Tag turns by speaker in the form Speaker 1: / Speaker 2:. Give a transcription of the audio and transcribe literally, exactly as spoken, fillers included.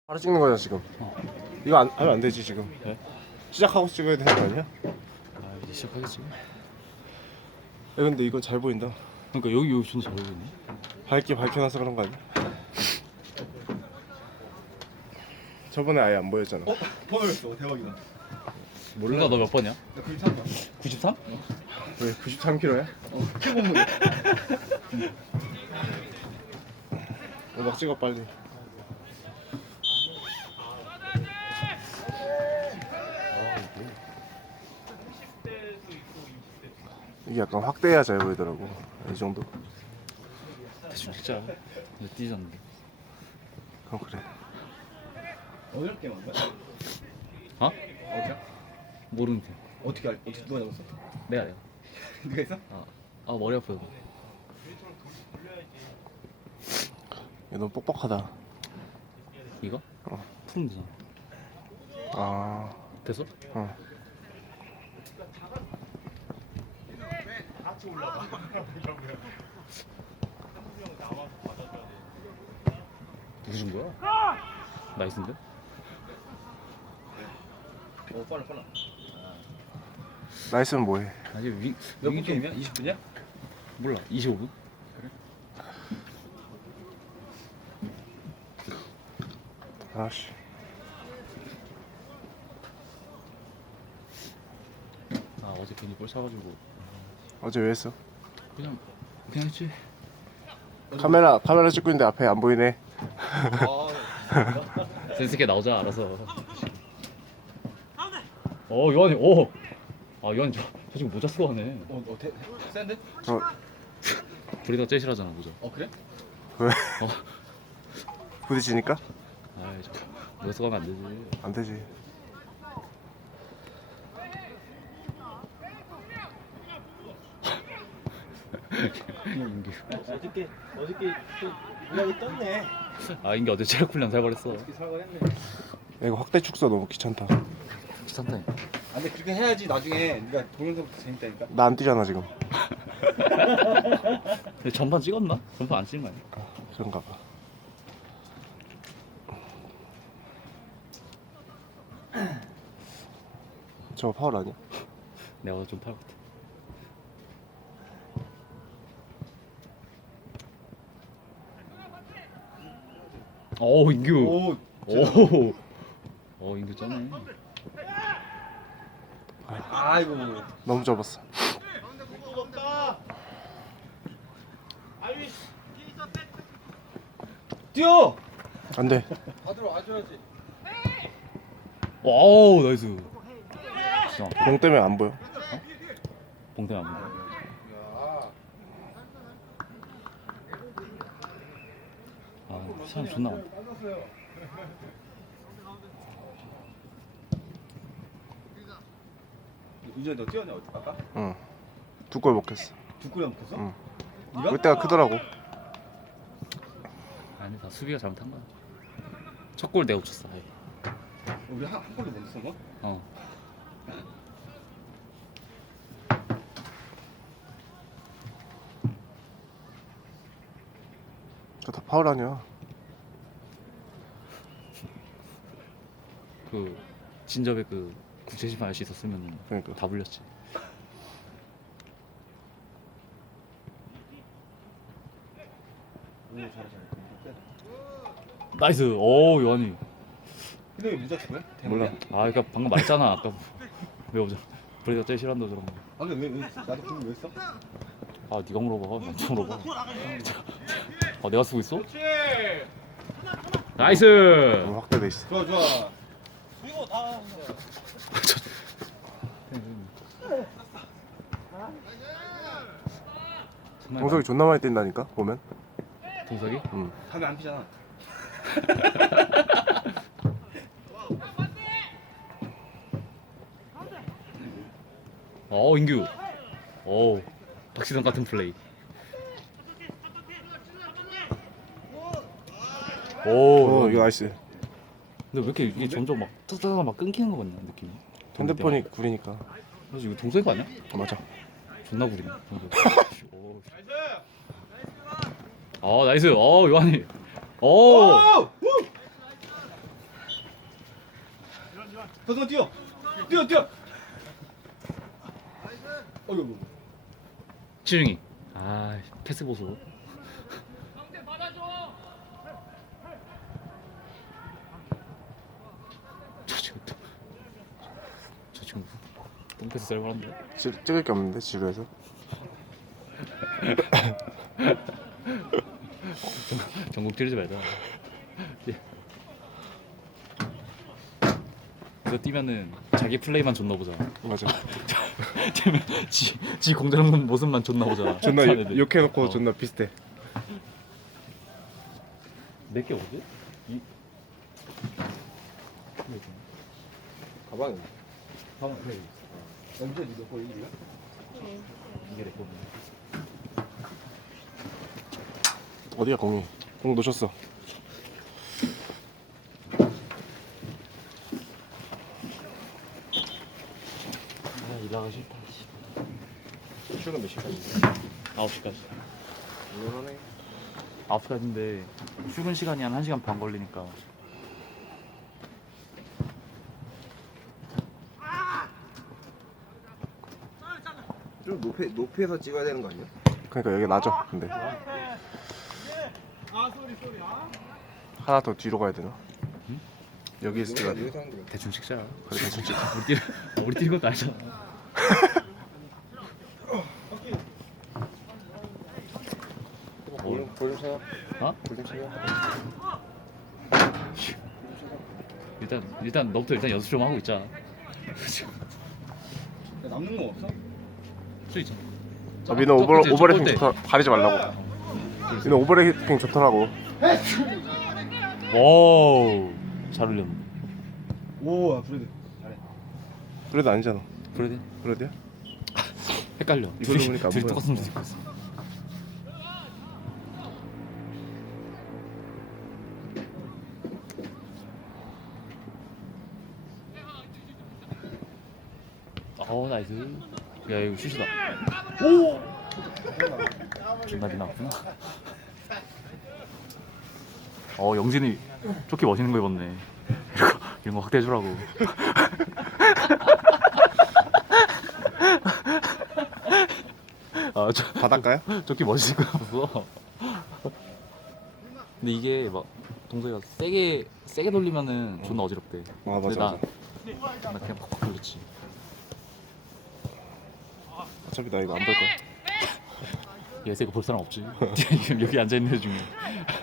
Speaker 1: 바로 찍는 거야 지금.
Speaker 2: 어.
Speaker 1: 이거 안 하면 안 되지 지금.
Speaker 2: 왜?
Speaker 1: 시작하고 찍어야 되는 거 아니야?
Speaker 2: 아 이제 시작하겠지.
Speaker 1: 야, 근데 이거 잘 보인다.
Speaker 2: 그러니까 여기 여기 존나 잘 보이네.
Speaker 1: 밝게 밝혀놔서 그런 거 아니야? 저번에 아예 안 보였잖아.
Speaker 3: 어? 번호였어. 대박이다.
Speaker 2: 몰라 너 몇 번이야?
Speaker 3: 나 구십삼 번.
Speaker 2: 구십삼?
Speaker 1: 왜 구십삼 킬로야?
Speaker 3: 어, 최고문이.
Speaker 1: 음악 찍어 빨리. 이게 약간 확대해야 잘 보이더라고. 이 정도.
Speaker 2: 대충 진짜 이제 뛰졌는데.
Speaker 1: 그럼 그래.
Speaker 3: 어디로 게임 한 거야?
Speaker 2: 어?
Speaker 3: 어디야?
Speaker 2: 모르는데.
Speaker 3: 어떻게 알? 어떻게 누가 잡았어?
Speaker 2: 내가 내가.
Speaker 3: 누가 했어?
Speaker 2: 아, 아 머리 아파요.
Speaker 1: 이거 너무 뻑뻑하다.
Speaker 2: 이거?
Speaker 1: 어.
Speaker 2: 푸면 되잖아.
Speaker 1: 아.
Speaker 2: 됐어?
Speaker 1: 어.
Speaker 2: 누구 준 거야? 나이스인데?
Speaker 3: 어 빨라 빨라.
Speaker 1: 나이스는 뭐해?
Speaker 2: 아니 윙
Speaker 3: 몇
Speaker 2: 윙이
Speaker 3: 분
Speaker 2: 좀
Speaker 3: 게임이야? 이십 분이야?
Speaker 2: 몰라. 이십오 분?
Speaker 1: 아씨.
Speaker 2: 아 어제 괜히 볼 차가지고
Speaker 1: 어제 왜 했어?
Speaker 2: 그냥 그냥 했지.
Speaker 1: 카메라 카메라 찍고 있는데 앞에 안 보이네.
Speaker 3: 아.
Speaker 2: 센스있게 나오자 알아서. 어 요한이 오. 아 요한이 저, 저 지금 모자 쓰고 하네.
Speaker 3: 어, 어, 대, 센데?
Speaker 1: 어.
Speaker 2: 브리더 째실하잖아 모자.
Speaker 3: 어 그래?
Speaker 1: 왜?
Speaker 2: 어.
Speaker 1: 부딪히니까?
Speaker 2: 아이 저 모자 쓰고 하면 안 되지.
Speaker 1: 안 되지.
Speaker 2: 인규.
Speaker 3: 어저께 어저께 또 우연히 떴네.
Speaker 2: 아 인규 어제 체력훈련 살벌했어.
Speaker 3: 어저께 사과했네.
Speaker 1: 야, 이거 확대 축소 너무 귀찮다.
Speaker 2: 귀찮다니.
Speaker 3: 아 근데 그렇게 해야지 나중에 네가 동영상부터 재밌다니까.
Speaker 1: 나 안 뛰잖아 지금.
Speaker 2: 근데 전판 찍었나? 전판 안 찍은 거 아니야?
Speaker 1: 그런가 봐. 저거 파울 아니야?
Speaker 2: 내가 좀 팔 것 같아. 오 인규.
Speaker 3: 오.
Speaker 2: 오. 어 인규 쩌네.
Speaker 3: 아이고.
Speaker 1: 너무 접었어.
Speaker 3: 뛰어.
Speaker 1: 안 돼.
Speaker 3: 받으러 와줘야지.
Speaker 2: 와우 나이스. 진짜
Speaker 1: 공 때문에 안 보여.
Speaker 2: 봉태 안 보여.
Speaker 3: 야.
Speaker 2: 아 사람 존나 많다.
Speaker 3: 유전이 너 뛰었냐 어디 아까?
Speaker 1: 응. 두 골 먹혔어.
Speaker 3: 두 골이나 먹혔어?
Speaker 1: 응.
Speaker 3: 네가?
Speaker 1: 그때가 크더라고.
Speaker 2: 아니 다 수비가 잘못한 거야. 첫 골 내가 붙였어. 아예.
Speaker 3: 우리 한, 한 골도 못 넣었어 너?
Speaker 2: 어.
Speaker 1: 그거 다 파울 아니야.
Speaker 2: 그 진접에 그 국제심판 아저씨 있었으면
Speaker 1: 그러니까.
Speaker 2: 다 불렸지.
Speaker 3: 오 잘해 잘해.
Speaker 2: 나이스. 오 요한이.
Speaker 3: 근데 왜 무자 치고해?
Speaker 1: 몰라.
Speaker 2: 아 그러니까 방금 말했잖아 아까. 왜 오자. 브레이가 제일 싫어한다 저런 거.
Speaker 3: 아 근데 왜, 왜 나도 그럼 왜 했어?
Speaker 2: 아 네가 물어봐. 나좀 물어봐. 아 내가 쓰고 있어? 나이스.
Speaker 1: 너무 확대돼 있어.
Speaker 3: 좋아 좋아.
Speaker 1: 동석이 존나 많이 뛴다니까 보면.
Speaker 2: 동석이?
Speaker 1: 응.
Speaker 3: 담배 안 피잖아.
Speaker 2: 어 인규. 오 박시성 같은 플레이. 오,
Speaker 1: 오 이거 나이스.
Speaker 2: 근데 왜 이렇게 이게 점점 막 뜨다가 막 끊기는 거 같냐 느낌이.
Speaker 1: 핸드폰이 구리니까.
Speaker 2: 그래서 이거 동석이 거 아니야?
Speaker 1: 아, 맞아.
Speaker 2: 존나 구리네. 오. 아 나이스. 어 요한이. 오.
Speaker 3: 오! 더더 뛰어. 뛰어 뛰어. 어이구.
Speaker 2: 치중이. 아 패스 보소. 저 지금 또. 저 지금 똥패스 쌀벌한데.
Speaker 1: 찌, 찍을 게 없는데 지루해서.
Speaker 2: 전국 찌르지 말자. 예. 이거 뛰면은 자기 플레이만 존나 보자.
Speaker 1: 맞아.
Speaker 2: 뛰면 지, 지 공자는 모습만 존나 보자.
Speaker 1: 존나
Speaker 2: 착한
Speaker 1: 욕-
Speaker 2: 애들.
Speaker 1: 욕해놓고
Speaker 2: 어.
Speaker 1: 존나 비슷해.
Speaker 2: 몇 개 어디? 이.
Speaker 3: 가방에. 가방 그래. 언제 니가 거의 이리야?
Speaker 2: 이게 내 거네.
Speaker 1: 어디야 공이? 공 놓쳤어.
Speaker 2: 아 일하기 싫다.
Speaker 1: 출근 몇 시까지?
Speaker 2: 아홉 시까지.
Speaker 1: 물론하네.
Speaker 2: 아홉 시까지인데 출근 시간이 한 한 시간 반 걸리니까.
Speaker 3: 좀 높이 높이에서 찍어야 되는 거 아니야?
Speaker 1: 그러니까 여기 나죠. 근데 하나 더 뒤로 가야 되나?
Speaker 2: 응?
Speaker 1: 여기에서 찍어야 돼.
Speaker 2: 대충 찍자.
Speaker 1: 그래 대충 찍.
Speaker 2: 우리 뛰는 우리 뛰는 것도 아니잖아.
Speaker 1: 볼좀 볼좀 쳐요.
Speaker 2: 어?
Speaker 1: 볼좀 쳐요.
Speaker 2: 일단 일단 너부터 일단 연습 좀 하고 있자.
Speaker 3: 야, 남는 거 없어?
Speaker 2: 수 있잖아.
Speaker 1: 아, 민호 오버
Speaker 2: 첫 번째,
Speaker 1: 오버래핑
Speaker 2: 첫 번째.
Speaker 1: 좋다. 가리지 말라고. 민호 오버래핑 좋더라고.
Speaker 2: 오, 잘 올렸네.
Speaker 3: 오, 야, 브레드. 잘해.
Speaker 1: 그래도 아니잖아.
Speaker 2: 브레드
Speaker 1: 그래도야?
Speaker 2: 헷갈려.
Speaker 1: 이걸로 보니까 안
Speaker 2: 둘이
Speaker 1: 보여.
Speaker 2: 똑같은 줄 알았어. 어 나이스. 야 이거 슛이다. 오. 존나 비나왔구나. 어 영진이 조끼 멋있는 거 입었네. 이런 거 이런 거 확대해주라고. 아 저,
Speaker 1: 바닷가요?
Speaker 2: 조끼 멋있는 거 입었어. 근데 이게 막 동석이가 세게 세게 돌리면은 존나 어지럽대.
Speaker 1: 아 맞아
Speaker 2: 근데
Speaker 1: 맞아.
Speaker 2: 나, 나 그냥 팍팍 돌렸지.
Speaker 1: 어차피 나 이거 안 볼 거야.
Speaker 2: 얘 이거 볼 사람 없지. 지금 여기 앉아 있는 애 중에.